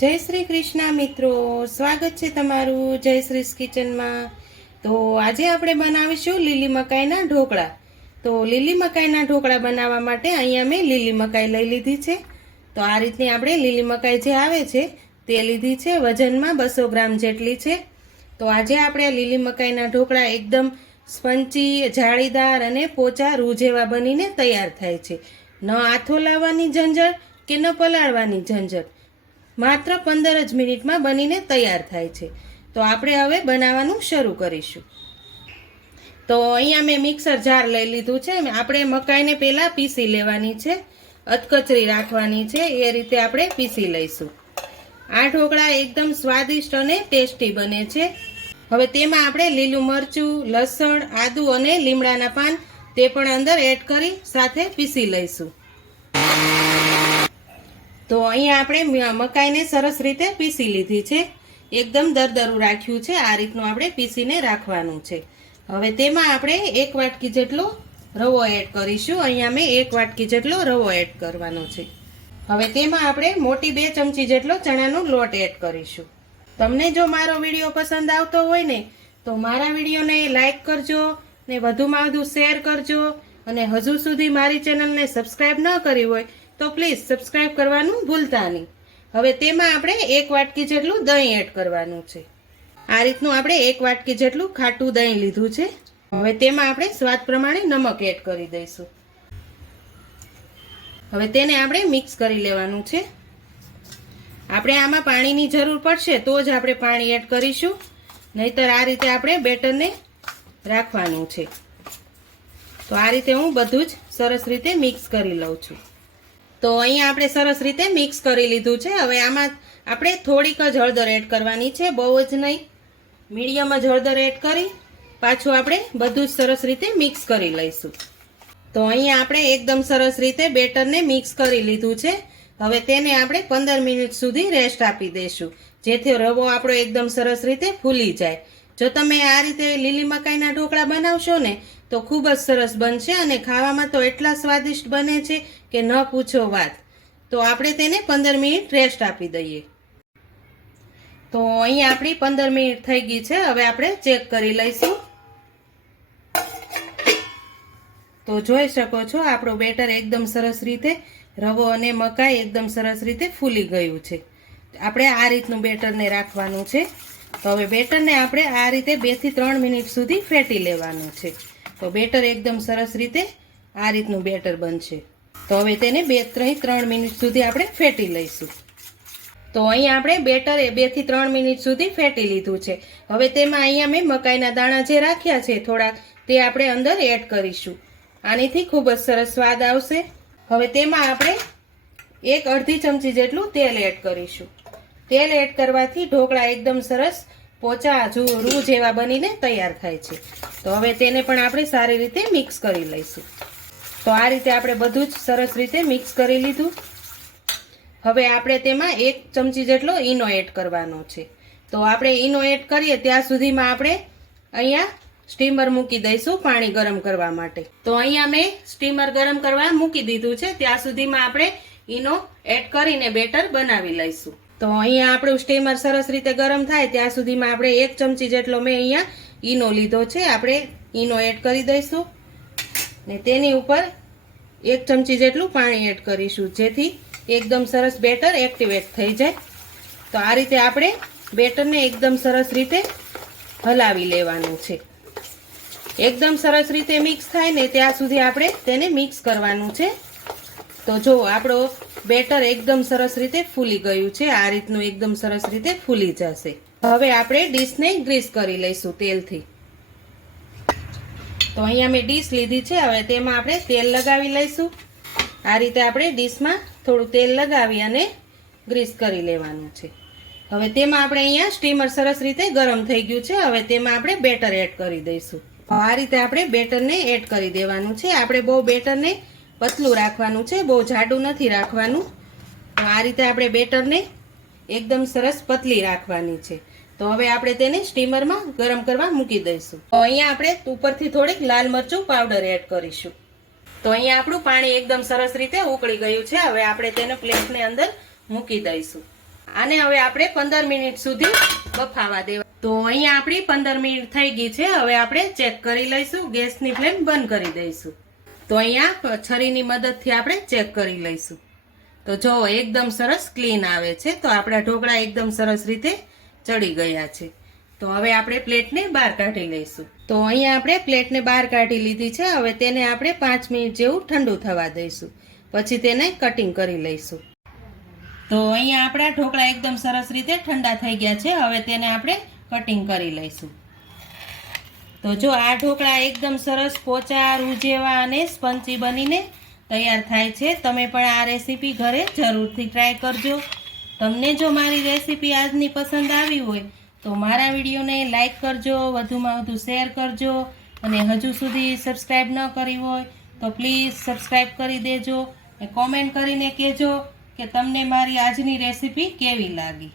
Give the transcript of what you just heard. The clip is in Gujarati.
જય શ્રી કૃષ્ણ મિત્રો. સ્વાગત છે તમારું જય શ્રી કિચનમાં. તો આજે આપણે બનાવીશું લીલી મકાઈના ઢોકળા. તો લીલી મકાઈના ઢોકળા બનાવવા માટે અહીંયા મેં લીલી મકાઈ લઈ લીધી છે. તો આ રીતની આપણે લીલી મકાઈ જે આવે છે, તે લીધી છે. વજનમાં બસો ગ્રામ જેટલી છે. તો આજે આપણે લીલી મકાઈના ઢોકળા એકદમ સ્પંચી, જાળીદાર અને પોચા રૂ જેવા બનીને તૈયાર થાય છે. ન આથો લાવવાની ઝંઝટ કે ન પલાળવાની ઝંઝટ. માત્ર પંદર જ મિનિટમાં બનીને તૈયાર થાય છે. તો આપણે હવે બનાવવાનું શરૂ કરીશું. તો અહીંયા મેં મિક્સર જાર લઈ લીધું છે. આપણે મકાઈને પહેલાં પીસી લેવાની છે. અધકચરી રાખવાની છે. એ રીતે આપણે પીસી લઈશું. આ ઢોકળા એકદમ સ્વાદિષ્ટ અને ટેસ્ટી બને છે. હવે તેમાં આપણે લીલું મરચું, લસણ, આદુ અને લીમડાના પાન તે પણ અંદર એડ કરી સાથે પીસી લઈશું. તો અહીંયા આપણે મકાઈને સરસ રીતે પીસી લીધી છે. એકદમ દરદરું રાખ્યું છે. આ રીતનું આપણે પીસીને રાખવાનું છે. હવે તેમાં આપણે એક વાટકી જેટલો રવો એડ કરીશું. અહીંયા મેં એક વાટકી જેટલો રવો એડ કરવાનો છે. હવે તેમાં આપણે મોટી બે ચમચી જેટલો ચણાનો લોટ એડ કરીશું. તમને જો મારો વીડિયો પસંદ આવતો હોય ને, તો મારા વિડીયોને લાઈક કરજો ને વધુમાં વધુ શેર કરજો. અને હજુ સુધી મારી ચેનલને સબસ્ક્રાઈબ ન કરી હોય તો પ્લીઝ સબસ્ક્રાઈબ કરવાનું ભૂલતા નહીં. હવે તેમાં આપણે એક વાટકી જેટલું દહીં એડ કરવાનું છે. આ રીતનું આપણે એક વાટકી જેટલું ખાટું દહીં લીધું છે. હવે તેમાં આપણે સ્વાદ પ્રમાણે નમક એડ કરી દઈશું. હવે તેને આપણે મિક્સ કરી લેવાનું છે. આપણે આમાં પાણીની જરૂર પડશે તો જ આપણે પાણી એડ કરીશું. નહીતર આ રીતે આપણે બેટરને રાખવાનું છે. તો આ રીતે હું બધું જ સરસ રીતે મિક્સ કરી લઉં છું. તો અહીંયા આપણે સરસ રીતે મિક્સ કરી લીધું છે. હવે આમાં આપણે થોડીક જ હળદર એડ કરવાની છે, બહુ જ નહીં. મીડિયમ જ હળદર એડ કરી, પાછું આપણે બધું જ સરસ રીતે મિક્સ કરી લઈશું. તો અહીંયા આપણે એકદમ સરસ રીતે બેટરને મિક્સ કરી લીધું છે. હવે તેને આપણે પંદર મિનિટ સુધી રેસ્ટ આપી દઈશું. જેથી રવો આપણો એકદમ સરસ રીતે ફૂલી જાય. જો તમે આ રીતે લીલી મકાઈના ઢોકળા બનાવશો ને તો ખૂબ જ સરસ બનશે અને ખાવામાં તો એટલા સ્વાદિષ્ટ બને છે કે ન પૂછો વાત. તો આપણે તેને પંદર મિનિટ રેસ્ટ આપી દઈએ. તો અહીં આપણી પંદર મિનિટ થઈ ગઈ છે. હવે આપણે ચેક કરી લઈશું. તો જોઈ શકો છો, આપણું બેટર એકદમ સરસ રીતે રવો અને મકાઈ એકદમ સરસ રીતે ફૂલી ગયું છે. આપણે આ રીતનું બેટરને રાખવાનું છે. તો હવે બેટરને આપણે આ રીતે બેથી ત્રણ મિનિટ સુધી ફેટી લેવાનું છે. તો બેટર એકદમ સરસ રીતે આ રીતનું બેટર બનશે. તો હવે તેને બે ત્રણ ત્રણ મિનિટ સુધી આપણે ફેટી લઈશું. તો અહીં આપણે બેટર એ બેથી ત્રણ મિનિટ સુધી ફેટી લીધું છે. હવે તેમાં અહીંયા મેં મકાઈના દાણા જે રાખ્યા છે થોડાક તે આપણે અંદર એડ કરીશું. આનીથી ખૂબ જ સરસ સ્વાદ આવશે. હવે તેમાં આપણે એક અડધી ચમચી જેટલું તેલ એડ કરીશું. તેલ એડ કરવાથી ઢોકળા એકદમ સરસ પોચા રૂ જેવા બનીને તૈયાર થાય છે. તો હવે તેને પણ આપણે સારી રીતે મિક્સ કરી લઈશું. તો આ રીતે આપણે બધું જ સરસ રીતે મિક્સ કરી લીધું. હવે આપણે તેમાં એક ચમચી જેટલો ઈનો એડ કરવાનો છે. તો આપણે ઈનો એડ કરીએ ત્યાં સુધીમાં આપણે અહીંયા સ્ટીમર મૂકી દઈશું પાણી ગરમ કરવા માટે. તો અહીંયા મેં સ્ટીમર ગરમ કરવા મૂકી દીધું છે. ત્યાં સુધીમાં આપણે ઈનો એડ કરીને બેટર બનાવી લઈશું. તો અહીંયા આપણું સ્ટીમર સરસ રીતે ગરમ થાય, ત્યાં સુધીમાં આપણે એક ચમચી જેટલો મેં અહીંયા ઈનો લીધો છે. આપણે ઈનો એડ કરી દઈશું. ને તેની ઉપર એક ચમચી જેટલું પાણી એડ કરીશું, જેથી એકદમ સરસ બેટર એક્ટિવેટ થઈ જાય. તો આ રીતે આપણે બેટરને એકદમ સરસ રીતે હલાવી લેવાનું છે. એકદમ સરસ રીતે મિક્સ થાય ને ત્યાં સુધી આપણે તેને મિક્સ કરવાનું છે. તો જો આપણો બેટર એકદમ સરસ રીતે ફૂલી ગયું છે. આ રીતનું એકદમ સરસ રીતે ફૂલી જશે. હવે આપણે ડીશને ગ્રીસ કરી લઈશું તેલથી. તો અહીંયા મેં ડીશ લીધી છે. હવે તેમાં આપણે તેલ લગાવી લઈશું. આ રીતે આપણે ડીશમાં થોડું તેલ લગાવી અને ગ્રીસ કરી લેવાનું છે. હવે તેમાં આપણે અહીંયા સ્ટીમર સરસ રીતે ગરમ થઈ ગયું છે. હવે તેમાં આપણે બેટર એડ કરી દઈશું. આ રીતે આપણે બેટરને એડ કરી દેવાનું છે. આપણે બહુ બેટરને પતલું રાખવાનું છે, બહુ જાડું નથી રાખવાનું. આ રીતે આપણે બેટરને એકદમ સરસ પતલી રાખવાની છે. તો હવે આપણે તેને સ્ટીમરમાં ગરમ કરવા મૂકી દઈશું. તો અહીંયા આપણે ઉપરથી થોડીક લાલ મરચું પાવડર એડ કરીશું. તો અહીંયા આપણું પાણી એકદમ સરસ રીતે ઉકળી ગયું છે. હવે આપણે તેને પ્લેટની અંદર મૂકી દઈશું. આને હવે આપણે પંદર મિનિટ સુધી બફાવા દેવા. તો અહીંયા આપણી પંદર મિનિટ થઈ ગઈ છે. હવે આપણે ચેક કરી લઈશું. ગેસની ફ્લેમ બંધ કરી દઈશું. તો અહીંયા છરીની મદદથી આપણે ચેક કરી લઈશું. તો જો એકદમ સરસ ક્લીન આવે છે, તો આપણા ઢોકળા એકદમ સરસ રીતે ચડી ગયા છે. તો હવે આપણે પ્લેટને બહાર કાઢી લઈશું. તો અહીંયા આપણે પ્લેટને બહાર કાઢી લીધી છે, હવે તેને આપણે પાંચ મિનિટ જેવું ઠંડુ થવા દઈશું. પછી તેને કટિંગ કરી લઈશું. તો અહીંયા આપણા ઢોકળા એકદમ સરસ રીતે ઠંડા થઈ ગયા છે, હવે તેને આપણે કટિંગ કરી લઈશું. તો જો આ ઢોકળા એકદમ સરસ પોચા, રૂજેવા અને સ્પંચી બનીને તૈયાર થાય છે. તમે પણ આ રેસીપી ઘરે જરૂરથી ટ્રાય કરજો. તમને જો મારી રેસીપી આજની પસંદ આવી હોય, તો મારા વિડીયોને લાઇક કરજો, વધુમાં વધુ શેર કરજો અને હજુ સુધી સબસ્ક્રાઈબ ન કરી હોય, તો પ્લીઝ સબસ્ક્રાઈબ કરી દેજો કોમેન્ટ કરીને કહેજો કે તમને મારી આજની રેસીપી કેવી લાગી.